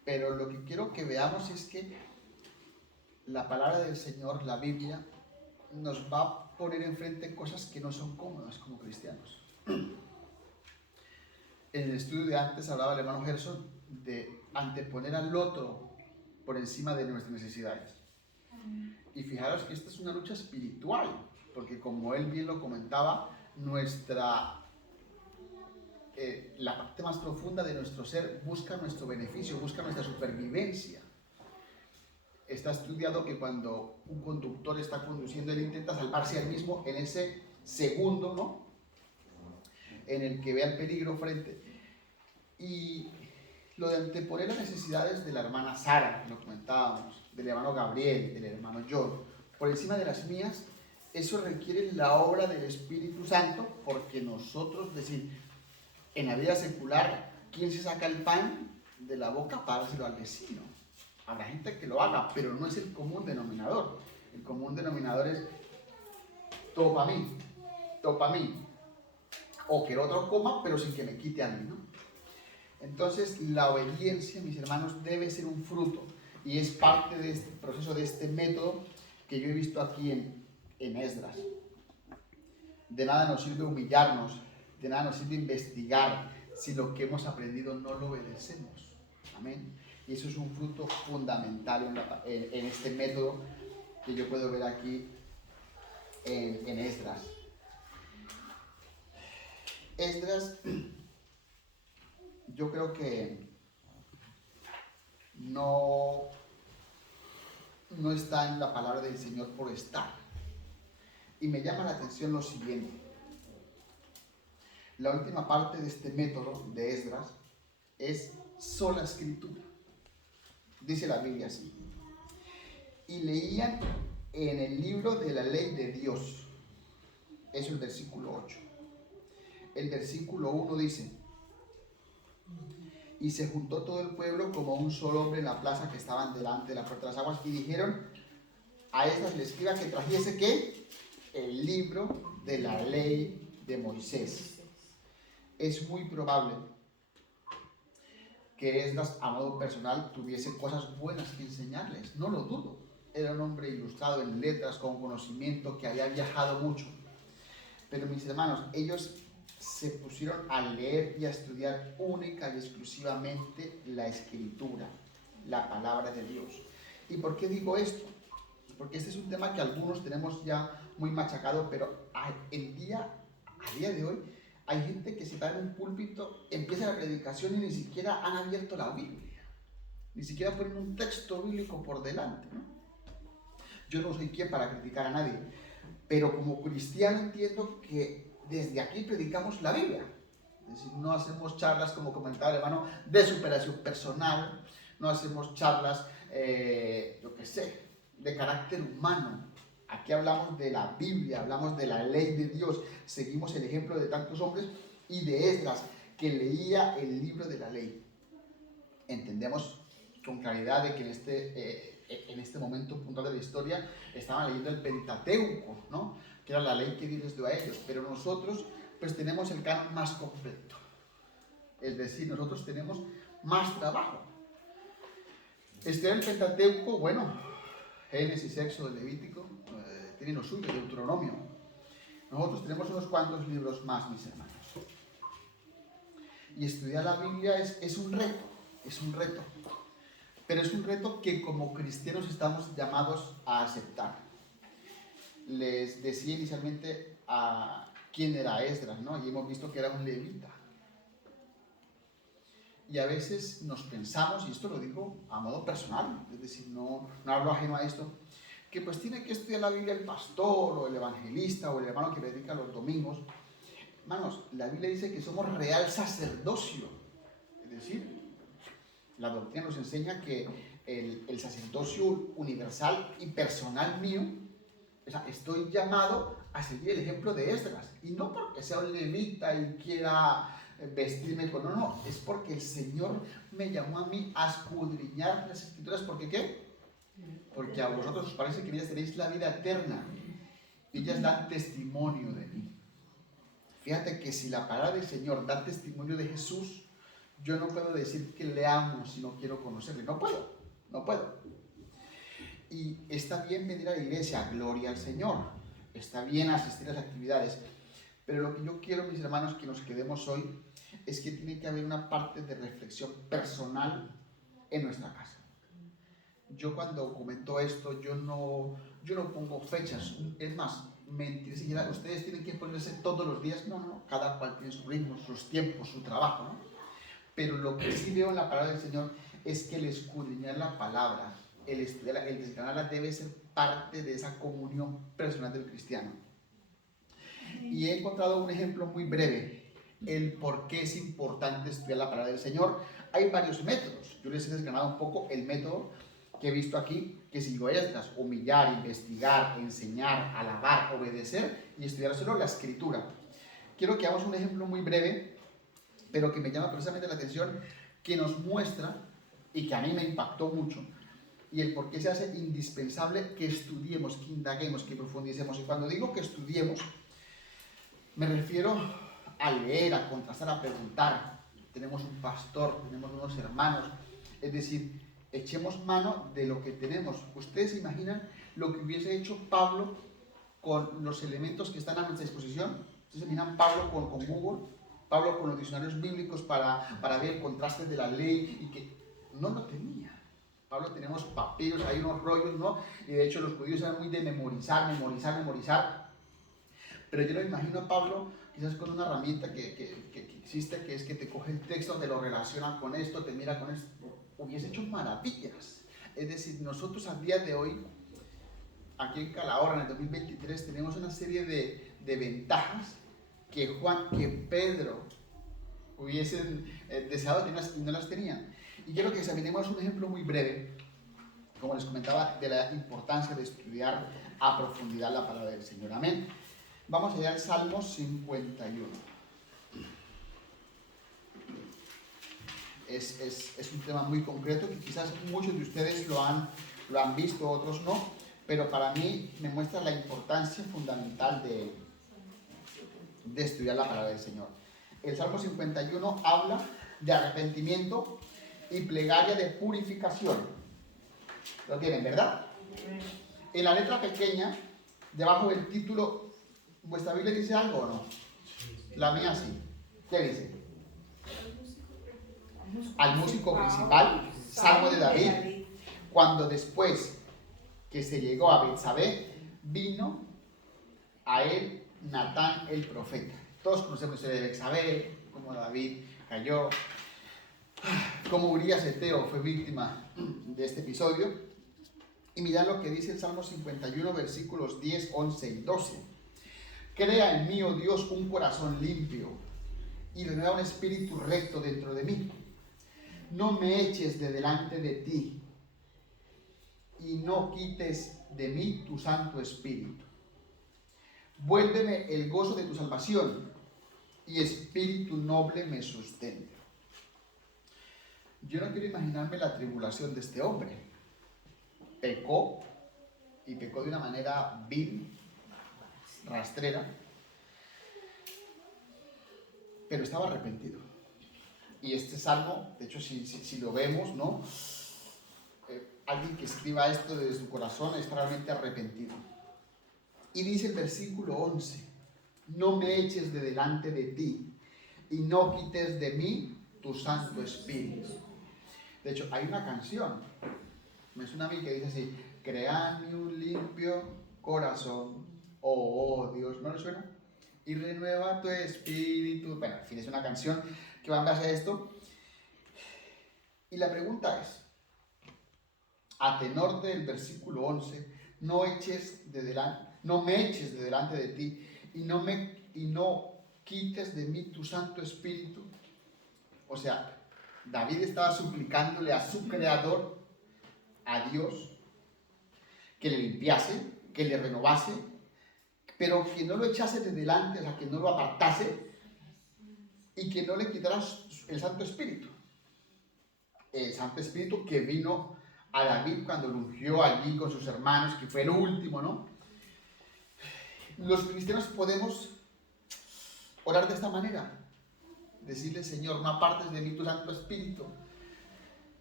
Pero lo que quiero que veamos es que la palabra del Señor, la Biblia, nos va a poner enfrente cosas que no son cómodas como cristianos. En el estudio de antes hablaba el hermano Gerson de anteponer al otro por encima de nuestras necesidades. Y fijaros que esta es una lucha espiritual, porque como él bien lo comentaba, la parte más profunda de nuestro ser busca nuestro beneficio, busca nuestra supervivencia. Está estudiado que cuando un conductor está conduciendo, él intenta salvarse a él mismo en ese segundo, ¿no?, en el que vea el peligro frente. Y lo de anteponer las necesidades de la hermana Sara, que lo comentábamos, del hermano Gabriel, del hermano John, por encima de las mías, eso requiere la obra del Espíritu Santo, porque nosotros, es decir, en la vida secular, ¿quién se saca el pan? de la boca para dárselo al vecino. Habrá gente que lo haga, pero no es el común denominador. El común denominador es todo para mí, todo para mí. O que el otro coma, pero sin que me quite a mí, ¿no? Entonces, la obediencia, mis hermanos, debe ser un fruto. Y es parte de este proceso, de este método que yo he visto aquí en Esdras. De nada nos sirve humillarnos, de nada nos sirve investigar si lo que hemos aprendido no lo obedecemos. Amén. Y eso es un fruto fundamental en este método que yo puedo ver aquí en Esdras. Esdras, yo creo que no está en la palabra del Señor por estar. Y me llama la atención lo siguiente. La última parte de este método de Esdras es sola escritura. Dice la Biblia así. Y leían en el libro de la ley de Dios. Eso es el versículo 8. El versículo 1 dice: y se juntó todo el pueblo como un solo hombre en la plaza que estaban delante de la puerta de las aguas, y dijeron a Esdras el escriba que trajese ¿qué? El libro de la ley de Moisés. Es muy probable que Esdras, a modo personal, tuviese cosas buenas que enseñarles, no lo dudo. Era un hombre ilustrado en letras, con conocimiento, que había viajado mucho. Pero mis hermanos, ellos se pusieron a leer y a estudiar única y exclusivamente la Escritura, la palabra de Dios. ¿Y por qué digo esto? Porque este es un tema que algunos tenemos ya muy machacado, pero a día de hoy hay gente que se para en un púlpito, empieza la predicación y ni siquiera han abierto la Biblia, ni siquiera ponen un texto bíblico por delante, ¿no? Yo no soy quien para criticar a nadie, pero como cristiano entiendo que desde aquí predicamos la Biblia. Es decir, no hacemos charlas, como comentaba el hermano, de superación personal, no hacemos charlas, yo qué sé, de carácter humano. Aquí hablamos de la Biblia, hablamos de la ley de Dios, seguimos el ejemplo de tantos hombres y de Esdras, que leía el libro de la ley. Entendemos con claridad de que en este momento puntual de la historia estaban leyendo el Pentateuco, ¿no? Que era la ley que Dios les dio a ellos, pero nosotros pues tenemos el canon más completo, es decir, nosotros tenemos más trabajo. El Pentateuco, bueno, Génesis, Éxodo, Levítico, tienen lo suyo, Deuteronomio. Nosotros tenemos unos cuantos libros más, mis hermanos. Y estudiar la Biblia es un reto, pero es un reto que como cristianos estamos llamados a aceptar. Les decía inicialmente a quién era Esdras, ¿no? Y hemos visto que era un levita. Y a veces nos pensamos, y esto lo digo a modo personal, es decir, no hablo ajeno a esto, que pues tiene que estudiar la Biblia el pastor, o el evangelista, o el hermano que predica los domingos. Hermanos, la Biblia dice que somos real sacerdocio. Es decir, la doctrina nos enseña que el sacerdocio universal y personal mío, o sea, estoy llamado a seguir el ejemplo de Esdras. Y no porque sea un levita y quiera vestirme con... No, es porque el Señor me llamó a mí a escudriñar las Escrituras. ¿Por qué qué? Porque a vosotros os parece que ellas tenéis la vida eterna. Ellas dan testimonio de mí. Fíjate que si la palabra del Señor da testimonio de Jesús, yo no puedo decir que le amo si no quiero conocerle. No puedo. Y está bien venir a la iglesia, gloria al Señor. Está bien asistir a las actividades. Pero lo que yo quiero, mis hermanos, que nos quedemos hoy, es que tiene que haber una parte de reflexión personal en nuestra casa. Yo cuando comento esto, yo no pongo fechas. Es más, mentir siquiera, ustedes tienen que ponerse todos los días. No, cada cual tiene su ritmo, sus tiempos, su trabajo, ¿no? Pero lo que sí veo en la palabra del Señor es que el escudriñar la palabra, el estudiarla, el desgranarla debe ser parte de esa comunión personal del cristiano. Y he encontrado un ejemplo muy breve, el por qué es importante estudiar la palabra del Señor. Hay varios métodos. Yo les he desgranado un poco el método que he visto aquí, que siguió estas: humillar, investigar, enseñar, alabar, obedecer y estudiar solo la Escritura. Quiero que hagamos un ejemplo muy breve, pero que me llama precisamente la atención, que nos muestra, y que a mí me impactó mucho, y el por qué se hace indispensable que estudiemos, que indaguemos, que profundicemos. Y cuando digo que estudiemos, me refiero a leer, a contrastar, a preguntar. Tenemos un pastor, tenemos unos hermanos, es decir, echemos mano de lo que tenemos. ¿Ustedes se imaginan lo que hubiese hecho Pablo con los elementos que están a nuestra disposición? ¿Ustedes se imaginan Pablo con Google? Pablo con los diccionarios bíblicos para ver el contraste de la ley, y que no lo tenía. Pablo tenía unos papiros, hay unos rollos, ¿no? Y de hecho los judíos eran muy de memorizar. Pero yo lo imagino a Pablo quizás con una herramienta que existe, que es que te coge el texto, te lo relaciona con esto, te mira con esto. Hubiese hecho maravillas. Es decir, nosotros a día de hoy, aquí en Calahorra, en el 2023, tenemos una serie de ventajas que Pedro hubiesen deseado tener y no las tenían. Y quiero que examinemos un ejemplo muy breve, como les comentaba, de la importancia de estudiar a profundidad la palabra del Señor. Amén. Vamos allá al Salmo 51. Es un tema muy concreto que quizás muchos de ustedes lo han visto, otros no, pero para mí me muestra la importancia fundamental de estudiar la palabra del Señor. El Salmo 51 habla de arrepentimiento y plegaria de purificación. Lo tienen, ¿verdad? En la letra pequeña, debajo del título, ¿vuestra Biblia dice algo o no? La mía sí. ¿Qué dice? Al músico principal, Salmo de David, cuando después que se llegó a Betsabé, vino a él Natán el profeta. Todos conocemos la historia de Betsabé, cómo David cayó, cómo Urías Eteo fue víctima de este episodio. Y mirad lo que dice el Salmo 51, versículos 10, 11 y 12. Crea en mí, oh Dios, un corazón limpio y renueva un espíritu recto dentro de mí. No me eches de delante de ti y no quites de mí tu Santo Espíritu. Vuélveme el gozo de tu salvación y espíritu noble me sustente. Yo no quiero imaginarme la tribulación de este hombre. Pecó, y pecó de una manera vil, rastrera, pero estaba arrepentido. Y este salmo, de hecho, si lo vemos, ¿no? Alguien que escriba esto desde su corazón está realmente arrepentido. Y dice el versículo 11, no me eches de delante de ti y no quites de mí tu Santo Espíritu. De hecho, hay una canción, me suena a mí, que dice así, créame un limpio corazón, oh Dios, ¿no le suena? Y renueva tu espíritu. Bueno, en fin, es una canción que va en base a esto. Y la pregunta es, a tenor del versículo 11, no me eches de delante de ti y no quites de mí tu Santo Espíritu. O sea, David estaba suplicándole a su Creador, a Dios, que le limpiase, que le renovase, pero que no lo echase de delante, o sea, que no lo apartase y que no le quitara el Santo Espíritu. El Santo Espíritu que vino a David cuando lo ungió allí con sus hermanos, que fue el último, ¿no? Los cristianos podemos orar de esta manera, decirle, Señor, no apartes de mí tu Santo Espíritu.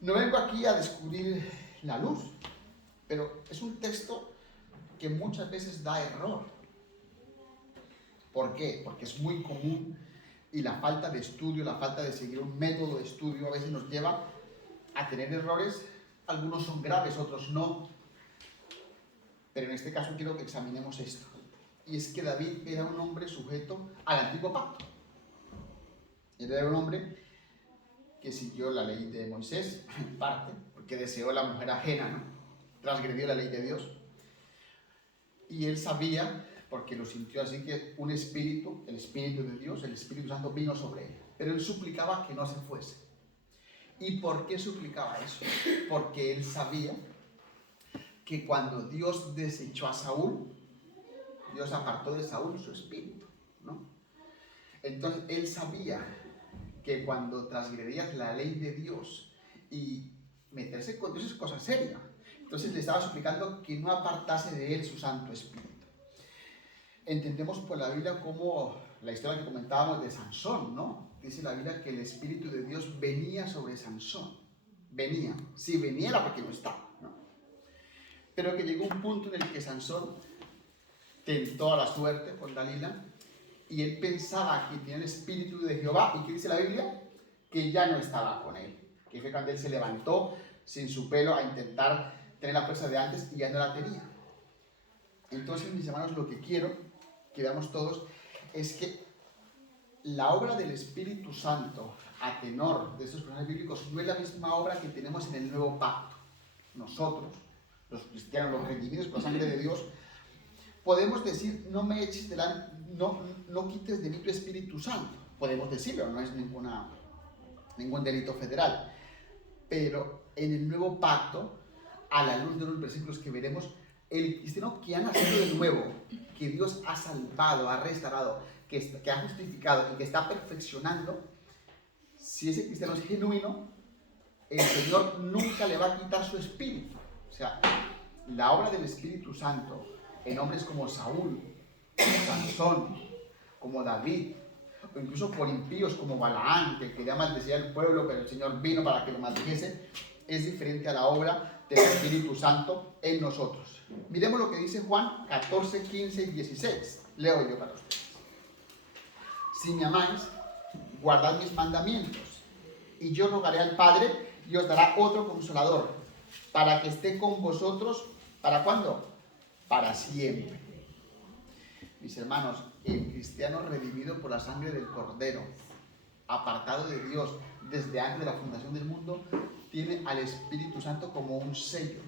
No vengo aquí a descubrir la luz, pero es un texto que muchas veces da error. ¿Por qué? Porque es muy común y la falta de estudio, la falta de seguir un método de estudio a veces nos lleva a tener errores. Algunos son graves, otros no. Pero en este caso quiero que examinemos esto. Y es que David era un hombre sujeto al antiguo pacto. Él era un hombre que siguió la ley de Moisés, en parte, porque deseó la mujer ajena, ¿no? Transgredió la ley de Dios. Y él sabía, porque lo sintió así, que un espíritu, el Espíritu de Dios, el Espíritu Santo vino sobre él. Pero él suplicaba que no se fuese. ¿Y por qué suplicaba eso? Porque él sabía que cuando Dios desechó a Saúl, Dios apartó de Saúl su espíritu, ¿no? Entonces él sabía que cuando transgredías la ley de Dios y meterse con Dios es cosa seria. Entonces le estaba suplicando que no apartase de él su Santo Espíritu. Entendemos por la Biblia como la historia que comentábamos de Sansón, ¿no? Dice la Biblia que el Espíritu de Dios venía sobre Sansón. Venía. Si venía era porque no estaba, ¿no? Pero que llegó un punto en el que Sansón tentó a la suerte con Dalila y él pensaba que tenía el Espíritu de Jehová. ¿Y qué dice la Biblia? Que ya no estaba con él. Que fue cuando él se levantó sin su pelo a intentar tener la fuerza de antes y ya no la tenía. Entonces, mis hermanos, lo que quiero que veamos todos es que la obra del Espíritu Santo a tenor de estos personajes bíblicos no es la misma obra que tenemos en el Nuevo Pacto. Nosotros, los cristianos, los redimidos por la sangre de Dios, podemos decir, no me eches no quites de mí tu Espíritu Santo. Podemos decirlo, no es ningún delito federal. Pero en el Nuevo Pacto, a la luz de los versículos que veremos, el cristiano que ha nacido de nuevo, que Dios ha salvado, ha restaurado, que ha justificado y que está perfeccionando, si ese cristiano es genuino, el Señor nunca le va a quitar su espíritu. O sea, la obra del Espíritu Santo en hombres como Saúl, Sansón, como David, o incluso por impíos como Balaán, que quería maldecir al pueblo, pero el Señor vino para que lo maldijese, es diferente a la obra del Espíritu Santo en nosotros. Miremos lo que dice Juan 14, 15 y 16. Leo yo para ustedes. Si me amáis, guardad mis mandamientos, y yo rogaré al Padre, y os dará otro Consolador, para que esté con vosotros, ¿para cuándo? Para siempre. Mis hermanos, el cristiano redimido por la sangre del Cordero, apartado de Dios desde antes de la fundación del mundo, tiene al Espíritu Santo como un sello.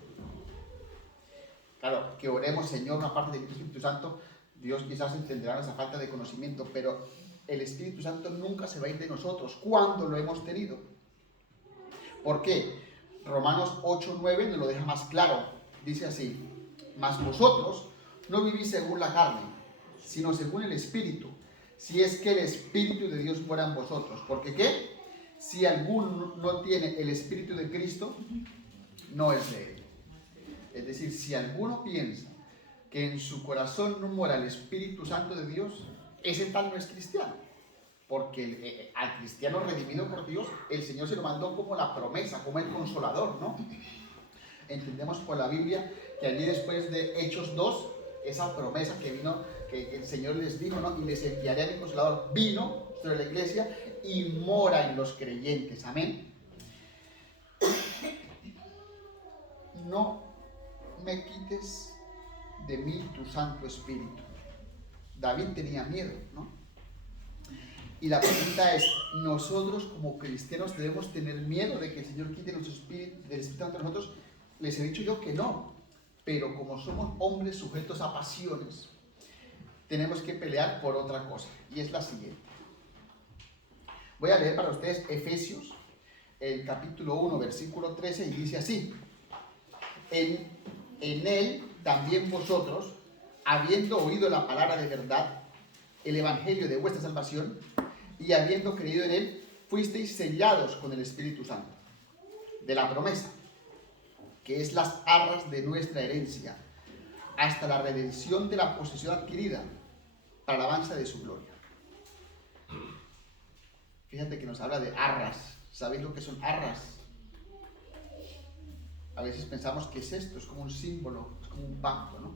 Claro, que oremos, Señor, una parte del Espíritu Santo, Dios quizás entenderá esa falta de conocimiento, pero el Espíritu Santo nunca se va a ir de nosotros cuando lo hemos tenido. ¿Por qué? Romanos 8, 9 nos lo deja más claro. Dice así: mas vosotros no vivís según la carne, sino según el Espíritu, si es que el Espíritu de Dios mora en vosotros. ¿Porque qué? Si alguno no tiene el Espíritu de Cristo, no es de él. Es decir, si alguno piensa que en su corazón no mora el Espíritu Santo de Dios, ese tal no es cristiano. Porque al cristiano redimido por Dios, el Señor se lo mandó como la promesa, como el Consolador, ¿no? Entendemos por la Biblia que allí después de Hechos 2, esa promesa que vino, que el Señor les dijo, ¿no? Y les enviaré a mi Consolador, vino sobre la iglesia y mora en los creyentes. Amén. No me quites de mí tu Santo Espíritu. David tenía miedo, ¿no? Y la pregunta es, ¿nosotros como cristianos debemos tener miedo de que el Señor quite nuestro Espíritu, del Espíritu Santo de nosotros? Les he dicho yo que no, pero como somos hombres sujetos a pasiones, tenemos que pelear por otra cosa, y es la siguiente. Voy a leer para ustedes Efesios, el capítulo 1, versículo 13, y dice así: en él también vosotros, habiendo oído la palabra de verdad, el evangelio de vuestra salvación, y habiendo creído en él, fuisteis sellados con el Espíritu Santo, de la promesa, que es las arras de nuestra herencia, hasta la redención de la posesión adquirida, para la alabanza de su gloria. Fíjate que nos habla de arras. ¿Sabéis lo que son arras? A veces pensamos que es esto, es como un símbolo, es como un pacto, ¿no?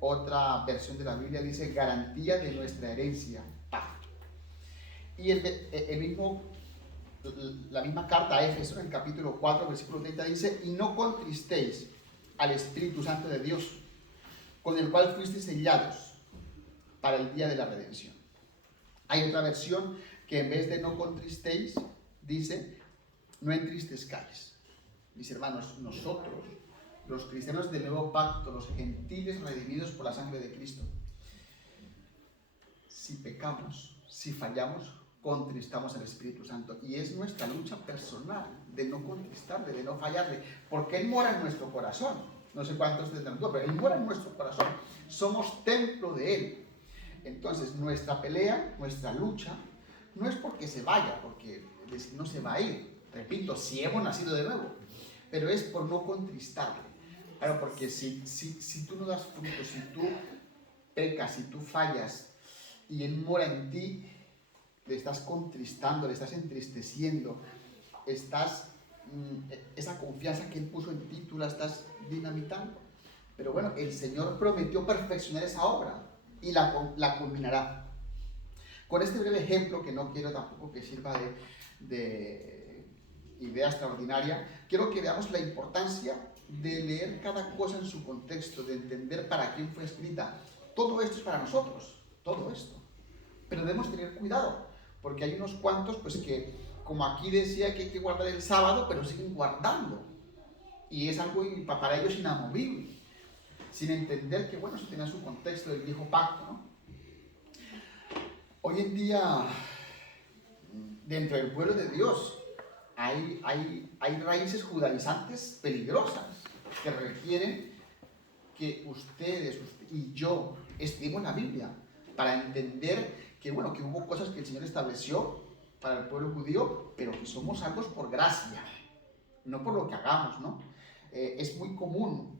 Otra versión de la Biblia dice garantía de nuestra herencia, pacto. Y la misma carta a Éfesos, en el capítulo 4, versículo 30, dice: y no contristéis al Espíritu Santo de Dios, con el cual fuisteis sellados para el día de la redención. Hay otra versión que en vez de no contristéis, dice: no entristezcáis. Mis hermanos, nosotros, los cristianos del nuevo pacto, los gentiles redimidos por la sangre de Cristo, si pecamos, si fallamos, contristamos al Espíritu Santo. Y es nuestra lucha personal de no contristarle, de no fallarle, porque Él mora en nuestro corazón. No sé cuántos tendrán, pero Él mora en nuestro corazón. Somos templo de Él. Entonces, nuestra pelea, nuestra lucha, no es porque se vaya, porque no se va a ir, repito, si hemos nacido de nuevo, pero es por no contristarle. Claro, porque si tú no das fruto, si tú pecas, si tú fallas y Él mora en ti, le estás contristando, le estás entristeciendo, esa confianza que Él puso en ti, tú la estás dinamitando. Pero bueno, el Señor prometió perfeccionar esa obra y la culminará. Con este breve ejemplo, que no quiero tampoco que sirva de idea extraordinaria, quiero que veamos la importancia de leer cada cosa en su contexto, de entender para quién fue escrita. Todo esto es para nosotros, todo esto. Pero debemos tener cuidado, porque hay unos cuantos pues que, como aquí decía que hay que guardar el sábado, pero siguen guardando. Y es algo para ellos inamovible, sin entender que, bueno, eso tenía su contexto del viejo pacto, ¿no? Hoy en día, dentro del pueblo de Dios, hay raíces judaizantes peligrosas que requieren que ustedes y yo estudiemos la Biblia para entender que, bueno, que hubo cosas que el Señor estableció para el pueblo judío, pero que somos salvos por gracia, no por lo que hagamos, ¿no? Es muy común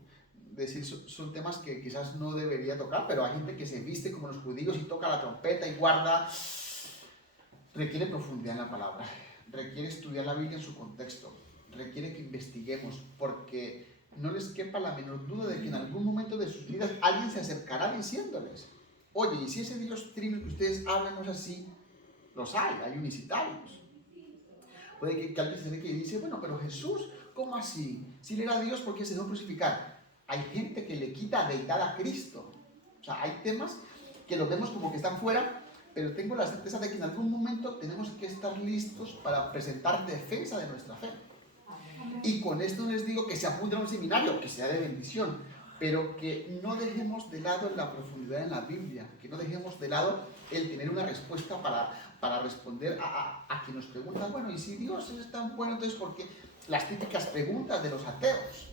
decir, son temas que quizás no debería tocar, pero hay gente que se viste como los judíos y toca la trompeta y guarda. Requiere profundidad en la palabra, requiere estudiar la Biblia en su contexto, requiere que investiguemos, porque no les quepa la menor duda de que en algún momento de sus vidas alguien se acercará diciéndoles: oye, y si ese Dios trino que ustedes hablan no es así, los hay unicitarios. Puede que alguien se acerque y dice: bueno, pero Jesús, ¿cómo así? Si él era Dios, ¿por qué se dejó crucificar? Hay gente que le quita deidad a Cristo. O sea, hay temas que los vemos como que están fuera, pero tengo la certeza de que en algún momento tenemos que estar listos para presentar defensa de nuestra fe. Y con esto no les digo que se apunten a un seminario, que sea de bendición, pero que no dejemos de lado la profundidad en la Biblia, que no dejemos de lado el tener una respuesta para responder a quien nos pregunta: bueno, y si Dios es tan bueno, entonces ¿por qué? Las típicas preguntas de los ateos.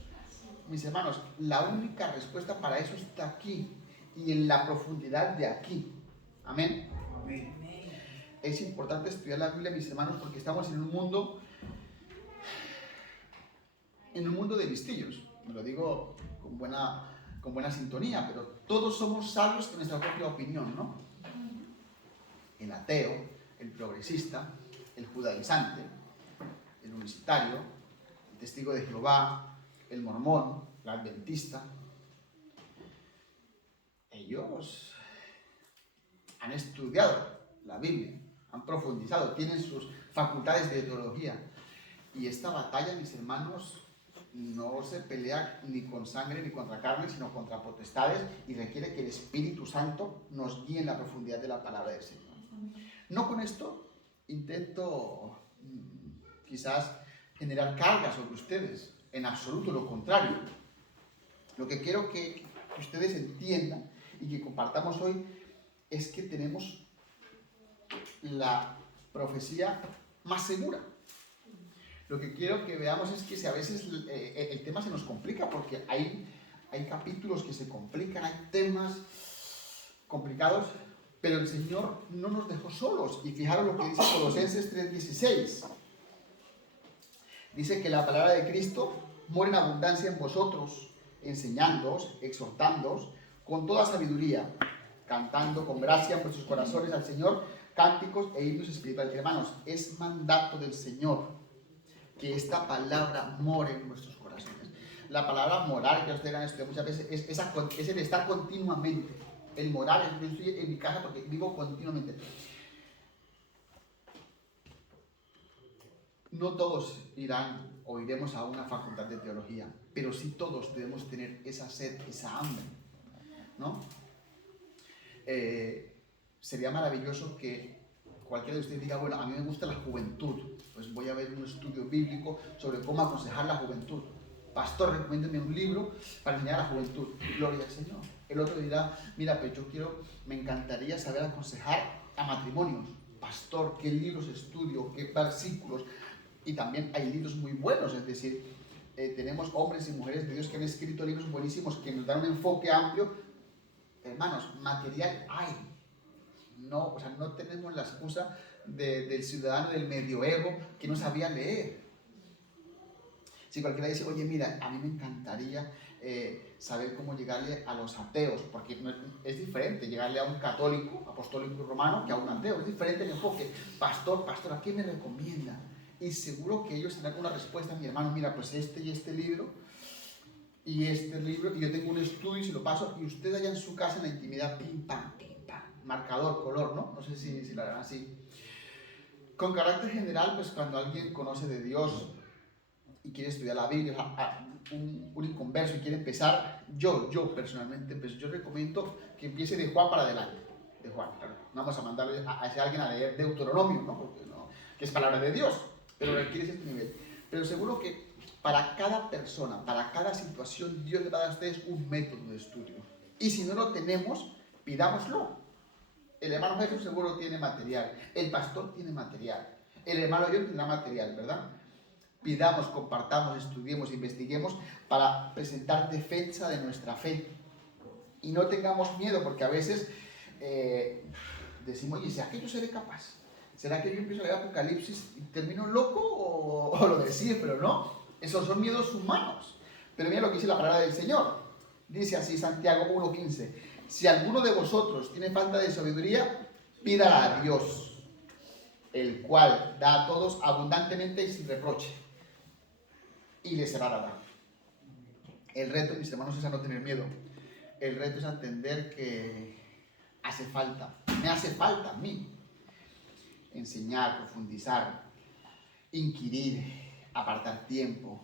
Mis hermanos, la única respuesta para eso está aquí y en la profundidad de aquí. Amén. Amén. Es importante estudiar la Biblia, mis hermanos, porque estamos en un mundo de listillos. Me lo digo con buena sintonía, pero todos somos sabios en nuestra propia opinión, ¿no? El ateo, el progresista, el judaizante, el unicitario, el testigo de Jehová, el mormón, el adventista. Ellos han estudiado la Biblia, han profundizado, tienen sus facultades de teología. Y esta batalla, mis hermanos, no se pelea ni con sangre ni contra carne, sino contra potestades, y requiere que el Espíritu Santo nos guíe en la profundidad de la palabra del Señor. No con esto intento quizás generar carga sobre ustedes, en absoluto lo contrario. Lo que quiero que ustedes entiendan y que compartamos hoy es que tenemos la profecía más segura. Lo que quiero que veamos es que si a veces el tema se nos complica, porque hay capítulos que se complican, hay temas complicados, pero el Señor no nos dejó solos. Y fijaros lo que dice Colosenses 3:16. Dice que la palabra de Cristo mora en abundancia en vosotros, enseñándoos, exhortándoos con toda sabiduría, cantando con gracia en vuestros corazones al Señor cánticos e himnos espirituales. Hermanos, es mandato del Señor que esta palabra more en nuestros corazones. La palabra morar, que ustedes han estudiado muchas veces, es el estar continuamente. El morar, yo estoy en mi casa porque vivo continuamente. No todos irán o iremos a una facultad de teología, pero sí todos debemos tener esa sed, esa hambre, ¿no? Sería maravilloso que cualquiera de ustedes diga: bueno, a mí me gusta la juventud, pues voy a ver un estudio bíblico sobre cómo aconsejar la juventud. Pastor, recomiéndeme un libro para enseñar a la juventud. Gloria al Señor. El otro dirá: mira, pues me encantaría saber aconsejar a matrimonios. Pastor, ¿qué libros estudio? ¿Qué versículos? Y también hay libros muy buenos, es decir, tenemos hombres y mujeres de Dios que han escrito libros buenísimos que nos dan un enfoque amplio. Hermanos, material hay. No, o sea, no tenemos la excusa del ciudadano del medioevo que no sabía leer. Si cualquiera dice, oye, mira, a mí me encantaría saber cómo llegarle a los ateos, porque es diferente llegarle a un católico, apostólico romano, que a un ateo. Es diferente el enfoque. Pastor, ¿a qué me recomienda? Y seguro que ellos tendrán una respuesta, mi hermano, mira, pues este y este libro, y yo tengo un estudio y se lo paso, y usted allá en su casa en la intimidad, pim, pam, marcador, color, ¿no? No sé si lo harán así. Con carácter general, pues cuando alguien conoce de Dios y quiere estudiar la Biblia, un inconverso y quiere empezar, yo personalmente, pues yo recomiendo que empiece de Juan para adelante. De Juan, claro. No vamos a mandarle a ese alguien a leer Deuteronomio, ¿no? Porque no, que es palabra de Dios, pero requiere ese nivel. Pero seguro que para cada persona, para cada situación, Dios le va a dar a ustedes un método de estudio. Y si no lo tenemos, pidámoslo. El hermano Jesús seguro tiene material, el pastor tiene material, el hermano yo tendrá material, ¿verdad? Pidamos, compartamos, estudiemos, investiguemos para presentar defensa de nuestra fe. Y no tengamos miedo, porque a veces decimos, oye, ¿será que yo seré capaz? ¿Será que yo empiezo a leer Apocalipsis y termino loco o lo descifro, no? Esos son miedos humanos. Pero mira lo que dice la palabra del Señor. Dice así Santiago 1:15. Si alguno de vosotros tiene falta de sabiduría, pídala a Dios, el cual da a todos abundantemente y sin reproche, y le será dado. El reto, mis hermanos, es a no tener miedo. El reto es entender que hace falta, me hace falta a mí, enseñar, profundizar, inquirir, apartar tiempo,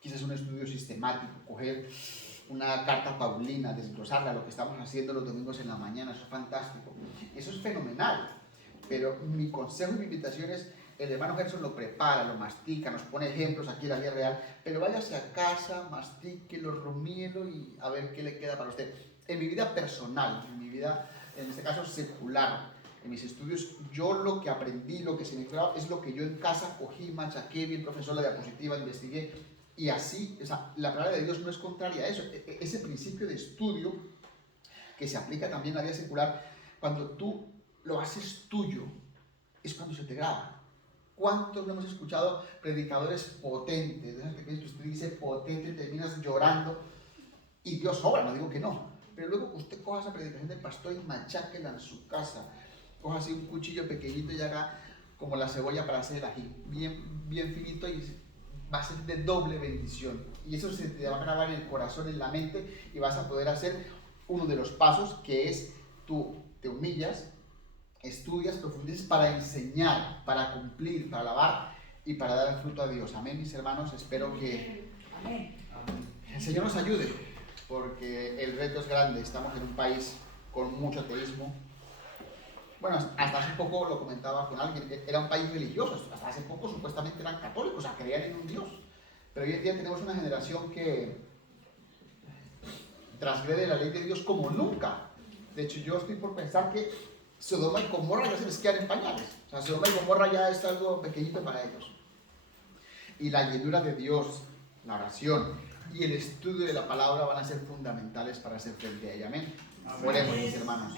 quizás un estudio sistemático, coger una carta paulina, desglosarla, lo que estamos haciendo los domingos en la mañana, eso es fantástico, eso es fenomenal. Pero mi consejo y mi invitación es, el hermano Gerson lo prepara, lo mastica, nos pone ejemplos aquí en la vida real, pero váyase a casa, mastíquelo, rumíelo y a ver qué le queda para usted. En mi vida personal, en mi vida, en este caso secular, en mis estudios, yo lo que aprendí, lo que se me quedó, es lo que yo en casa cogí, machaqué, vi el profesor la diapositiva, investigué, y así, o sea, la palabra de Dios no es contraria a eso. Ese principio de estudio que se aplica también a la vida secular, cuando tú lo haces tuyo, es cuando se te graba. ¿Cuántos no hemos escuchado predicadores potentes? Que usted dice potente, terminas llorando y Dios obra, no digo que no. Pero luego usted coja esa predicación del pastor y macháquela en su casa. Coja así un cuchillo pequeñito y haga como la cebolla para hacer el ají, bien finito, y va a ser de doble bendición. Y eso se te va a grabar en el corazón, en la mente, y vas a poder hacer uno de los pasos, que es tú te humillas, estudias, profundizas para enseñar, para cumplir, para alabar y para dar el fruto a Dios. Amén, mis hermanos. Espero que el Señor nos ayude, porque el reto es grande. Estamos en un país con mucho ateísmo. Bueno, hasta hace poco lo comentaba con alguien, era un país religioso. Hasta hace poco supuestamente eran católicos, o sea, creían en un Dios. Pero hoy en día tenemos una generación que transgrede la ley de Dios como nunca. De hecho, yo estoy por pensar que Sodoma y Gomorra ya se les quedan en pañales. O sea, Sodoma y Gomorra ya es algo pequeñito para ellos. Y la llenura de Dios, la oración y el estudio de la palabra van a ser fundamentales para hacer frente a ella. Amén. Oremos, mis hermanos.